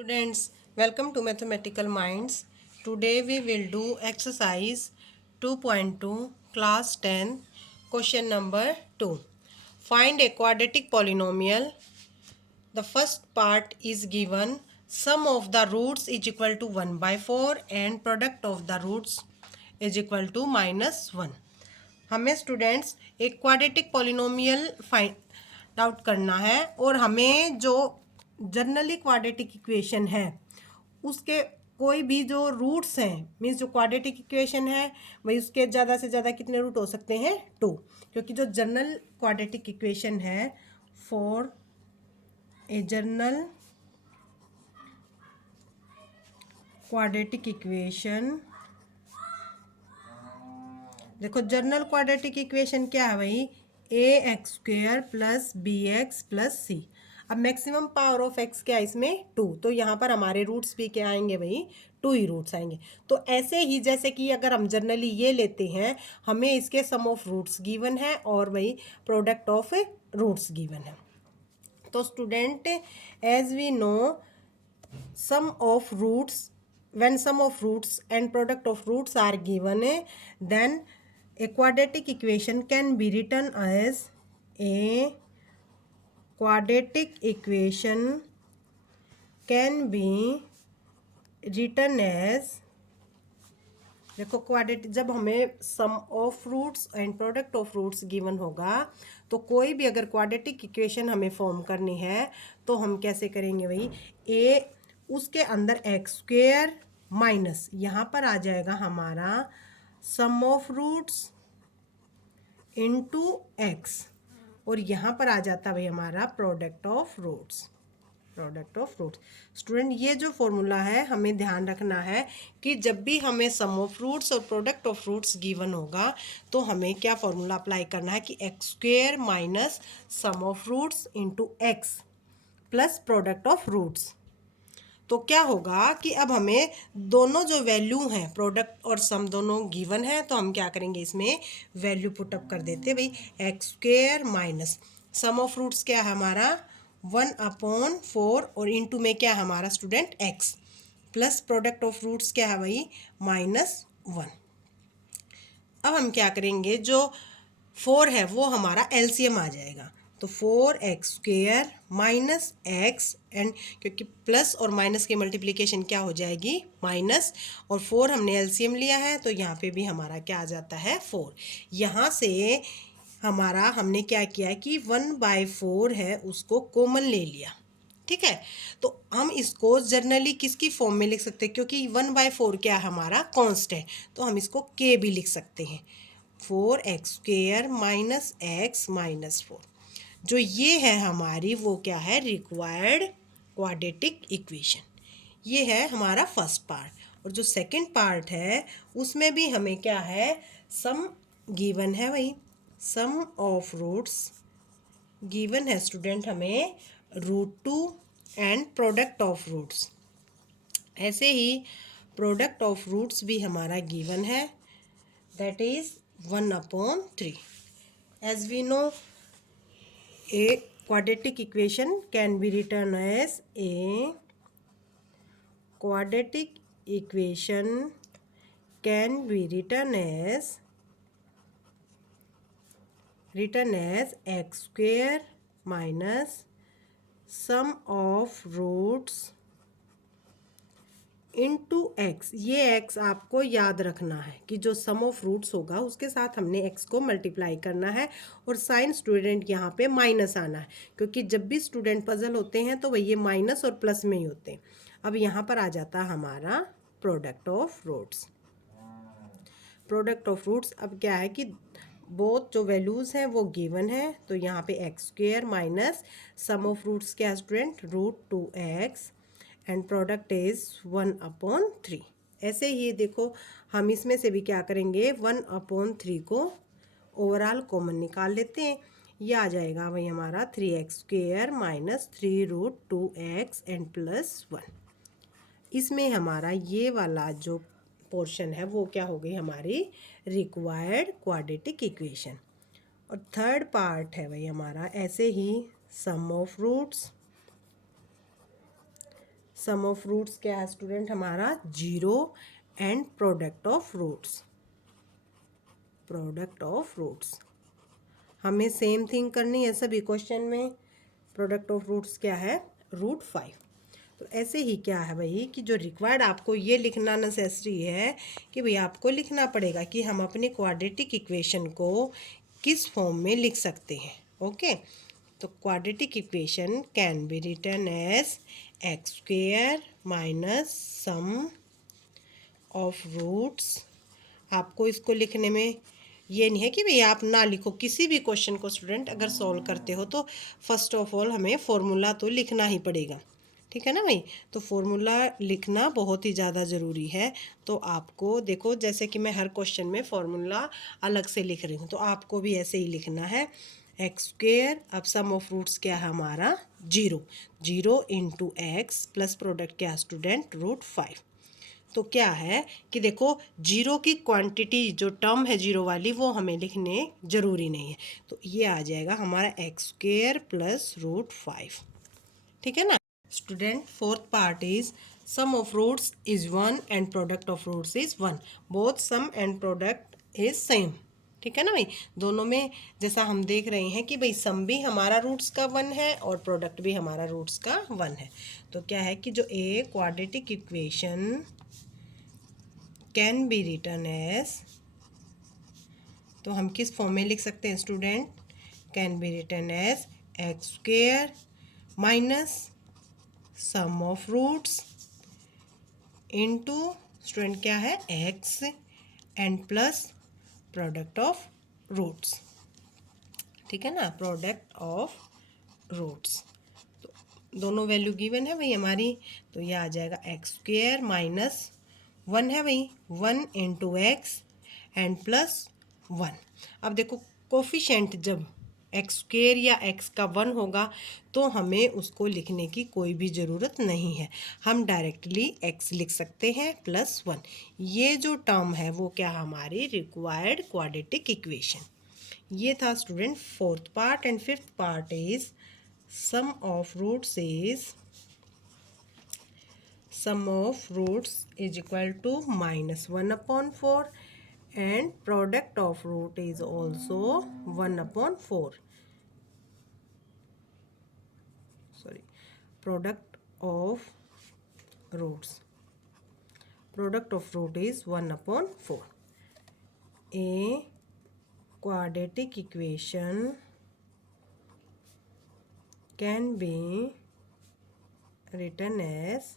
Students, welcome to Mathematical Minds. Today we will do exercise 2.2 class 10 question number 2. Find a quadratic polynomial. The first part is given sum of the roots is equal to 1 by 4 and product of the roots is equal to -1. हमें students एक quadratic polynomial find out करना है और हमें जो generally quadratic equation है उसके कोई भी जो रूट्स हैं मीन्स जो क्वाड्रेटिक इक्वेशन है वही उसके ज़्यादा से ज़्यादा कितने रूट हो सकते हैं 2, क्योंकि जो जनरल क्वाड्रेटिक इक्वेशन है for a general quadratic equation, देखो जनरल क्वाड्रेटिक इक्वेशन क्या है भाई, A X square plus B X plus C. अब मैक्सिमम पावर ऑफ एक्स क्या है इसमें 2, तो यहाँ पर हमारे रूट्स भी क्या आएंगे भाई 2 ही रूट्स आएंगे। तो ऐसे ही जैसे कि अगर हम जनरली ये लेते हैं हमें इसके सम ऑफ रूट्स गिवन है और भाई प्रोडक्ट ऑफ रूट्स गिवन है। तो student as we know sum of roots, when sum of roots and product of roots are given, then a quadratic equation can be written as a quadratic equation can be written as, देखो quadratic जब हमें sum of roots and product of roots given होगा तो कोई भी अगर quadratic equation हमें form करनी है तो हम कैसे करेंगे भाई, ए उसके अंदर एक्स स्क्वेयर माइनस यहाँ पर आ जाएगा हमारा sum of roots into x और यहाँ पर आ जाता भाई हमारा product of roots, product of roots. Student ये जो फॉर्मूला है हमें ध्यान रखना है कि जब भी हमें सम ऑफ रूट्स और प्रोडक्ट ऑफ रूट्स गिवन होगा तो हमें क्या फॉर्मूला अप्लाई करना है कि x square minus sum of roots into x plus product of roots. तो क्या होगा कि अब हमें दोनों जो वैल्यू हैं प्रोडक्ट और सम दोनों गिवन है तो हम क्या करेंगे इसमें वैल्यू पुटअप कर देते हैं भाई, x square minus sum of roots क्या है हमारा 1/4 और इनटू में क्या है हमारा student x plus product of roots क्या है भाई -1। अब हम क्या करेंगे, जो 4 है वो हमारा एलसीएम आ जाएगा तो 4x square minus x and क्योंकि प्लस और माइनस की मल्टीप्लिकेशन क्या हो जाएगी माइनस, और 4 हमने एलसीएम लिया है तो यहाँ पे भी हमारा क्या आ जाता है 4। यहाँ से हमारा हमने क्या किया कि 1/4 है उसको कॉमन ले लिया, ठीक है। तो हम इसको जनरली किसकी फॉर्म में लिख सकते हैं, क्योंकि 1/4 क्या हमारा कॉन्स्ट है तो हम इसको के भी लिख सकते हैं, 4x square minus x minus 4। जो ये है हमारी वो क्या है रिक्वायर्ड क्वाड्रेटिक इक्वेशन, ये है हमारा फर्स्ट पार्ट। और जो सेकंड पार्ट है उसमें भी हमें क्या है सम गिवन है भाई, सम ऑफ रूट्स गिवन है स्टूडेंट हमें √2 एंड प्रोडक्ट ऑफ रूट्स। ऐसे ही प्रोडक्ट ऑफ रूट्स भी हमारा गिवन है that is 1/3। As we know a quadratic equation can be written as a quadratic equation can be written as x square minus sum of roots into x. ये x आपको याद रखना है कि जो सम ऑफ रूट्स होगा उसके साथ हमने एक्स को मल्टीप्लाई करना है और साइन स्टूडेंट यहाँ पे माइनस आना है, क्योंकि जब भी स्टूडेंट पजल होते हैं तो वही ये माइनस और प्लस में ही होते हैं। अब यहाँ पर आ जाता हमारा product of roots, product of roots. अब क्या है कि बोथ जो वैल्यूज़ हैं वो गिवन है तो यहाँ पे X square minus sum of roots क्या student √2x and product is 1/3। ऐसे ही देखो हम इसमें से भी क्या करेंगे 1/3 को ओवरऑल कॉमन निकाल लेते हैं, ये आ जाएगा भाई हमारा 3x square minus 3√2x and +1। इसमें हमारा ये वाला जो पोर्शन है वो क्या हो गई हमारी रिक्वायर्ड क्वाड्रेटिक इक्वेशन। और थर्ड पार्ट है भाई हमारा ऐसे ही sum of roots, sum of roots क्या है स्टूडेंट हमारा 0 and product of roots, product of roots हमें सेम थिंग करनी है सभी क्वेश्चन में। प्रोडक्ट ऑफ रूट्स क्या है √5। तो ऐसे ही क्या है भाई कि जो रिक्वायर्ड आपको ये लिखना नेसेसरी है कि भाई आपको लिखना पड़ेगा कि हम अपने क्वाड्रेटिक इक्वेशन को किस फॉर्म में लिख सकते हैं। ओके, तो quadratic equation can be written as x square minus sum of roots. आपको इसको लिखने में ये नहीं है कि भाई आप ना लिखो, किसी भी क्वेश्चन को स्टूडेंट अगर सॉल्व करते हो तो फर्स्ट ऑफ ऑल हमें फॉर्मूला तो लिखना ही पड़ेगा, ठीक है ना भाई। तो फॉर्मूला लिखना बहुत ही ज़्यादा ज़रूरी है। तो आपको देखो जैसे कि मैं हर क्वेश्चन में फॉर्मूला अलग से लिख रही हूँ, तो आपको भी ऐसे ही लिखना है एक्स स्क्वेयर। अब सम ऑफ रूट्स क्या है हमारा 0, 0 इंटू एक्स प्लस प्रोडक्ट क्या स्टूडेंट √5। तो क्या है कि देखो जीरो की क्वांटिटी जो टर्म है जीरो वाली वो हमें लिखने ज़रूरी नहीं है, तो ये आ जाएगा हमारा एक्स स्क्वेयर प्लस √5, ठीक है ना student. Fourth part is sum of roots is 1 and product of roots is 1। Both sum and product is same, ठीक है ना भाई। दोनों में जैसा हम देख रहे हैं कि भाई सम भी हमारा रूट्स का 1 है और प्रोडक्ट भी हमारा रूट्स का 1 है। तो क्या है कि जो a quadratic equation can be written as, तो हम किस फॉर्म में लिख सकते हैं student, can be written as x square minus sum of roots into student क्या है x and plus product of roots, ठीक है ना, प्रोडक्ट ऑफ रूट्स। तो दोनों वैल्यू गिवन है भाई हमारी, तो ये आ जाएगा एक्स स्क्वेयर माइनस 1 है भाई 1 इंटू एक्स एंड प्लस 1। अब देखो कोफिशेंट जब एक्स स्क्वेयर या एक्स का 1 होगा तो हमें उसको लिखने की कोई भी ज़रूरत नहीं है, हम डायरेक्टली एक्स लिख सकते हैं प्लस 1। ये जो टर्म है वो क्या हमारी रिक्वायर्ड क्वाड्रेटिक इक्वेशन। ये था student fourth part. And fifth part is sum of roots is, sum of roots is equal to -1/4 and product of root is also 1/4, sorry, product of roots, product of root is 1/4। a quadratic equation can be written as,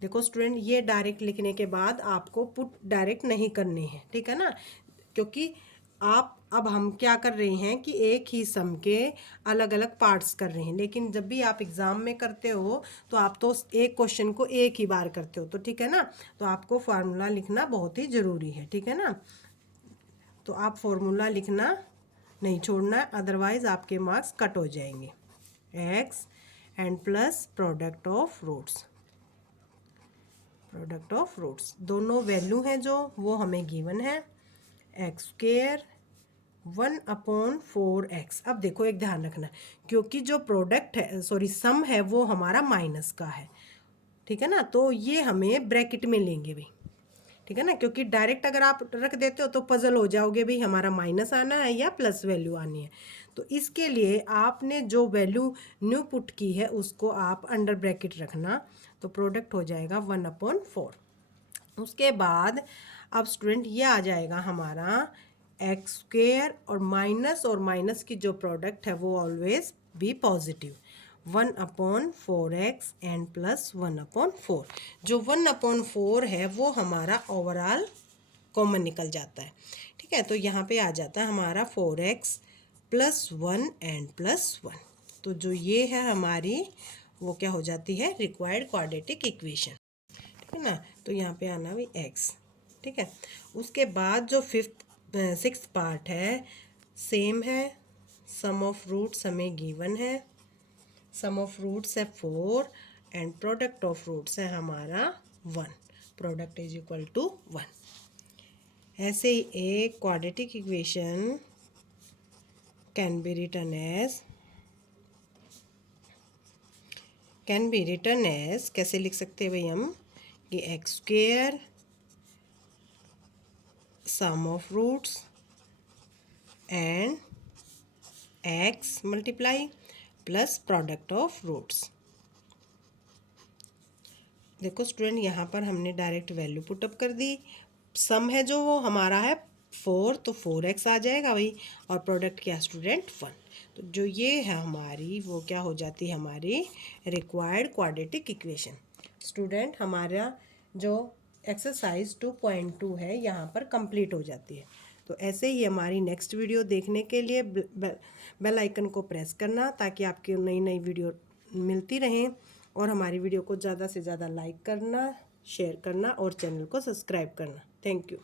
देखो student ये direct लिखने के बाद आपको put direct नहीं करने हैं, ठीक है ना, क्योंकि आप अब हम क्या कर रहे हैं कि एक ही सम के अलग अलग पार्ट्स कर रहे हैं, लेकिन जब भी आप एग्ज़ाम में करते हो तो आप तो एक क्वेश्चन को एक ही बार करते हो, तो ठीक है ना, तो आपको फार्मूला लिखना बहुत ही ज़रूरी है, ठीक है ना। तो आप फार्मूला लिखना नहीं छोड़ना, अदरवाइज़ आपके मार्क्स कट हो जाएंगे। X and plus product of roots, product of roots दोनों वैल्यू हैं जो वो हमें गिवन है एक्स स्क्वेयर 1/4x। अब देखो एक ध्यान रखना, क्योंकि जो प्रोडक्ट है सॉरी सम है वो हमारा माइनस का है, ठीक है ना, तो ये हमें ब्रैकेट में लेंगे भाई, ठीक है ना, क्योंकि डायरेक्ट अगर आप रख देते हो तो पजल हो जाओगे भाई हमारा माइनस आना है या प्लस वैल्यू आनी है। तो इसके लिए आपने जो वैल्यू न्यू पुट की है उसको आप अंडर ब्रैकेट रखना, तो प्रोडक्ट हो जाएगा 1/4। उसके बाद अब स्टूडेंट ये आ जाएगा हमारा एक्स स्क्वेयर और माइनस की जो प्रोडक्ट है वो always be positive, 1/4x and plus 1/4। जो 1/4 है वो हमारा ओवरऑल कॉमन निकल जाता है, ठीक है, तो यहाँ पे आ जाता है हमारा 4x प्लस 1 एंड प्लस 1। तो जो ये है हमारी वो क्या हो जाती है रिक्वायर्ड क्वाड्रेटिक इक्वेशन, ठीक है ना। तो यहाँ पे आना भी x, ठीक है। उसके बाद जो सिक्स्थ पार्ट है सेम है, सम ऑफ रूट्स हमें गिवन है, सम ऑफ रूट्स है 4 एंड प्रोडक्ट ऑफ रूट्स है हमारा 1, प्रोडक्ट इज इक्वल टू 1। ऐसे ही एक quadratic equation can be written as can be written as, कैसे लिख सकते हैं भाई हम, कि x square sum of roots and x multiply plus product of roots. देखो स्टूडेंट, यहाँ पर हमने डायरेक्ट वैल्यू पुटअप कर दी। सम है जो वो हमारा है 4, तो 4x आ जाएगा भाई, और प्रोडक्ट क्या स्टूडेंट 1। तो जो ये है हमारी, वो क्या हो जाती है हमारी रिक्वायर्ड क्वाड्रेटिक इक्वेशन। स्टूडेंट, हमारा जो एक्सरसाइज 2.2 है यहाँ पर कंप्लीट हो जाती है। तो ऐसे ही हमारी नेक्स्ट वीडियो देखने के लिए बेल आइकन को प्रेस करना, ताकि आपकी नई नई वीडियो मिलती रहें। और हमारी वीडियो को ज़्यादा से ज़्यादा लाइक करना, शेयर करना और चैनल को सब्सक्राइब करना। Thank you.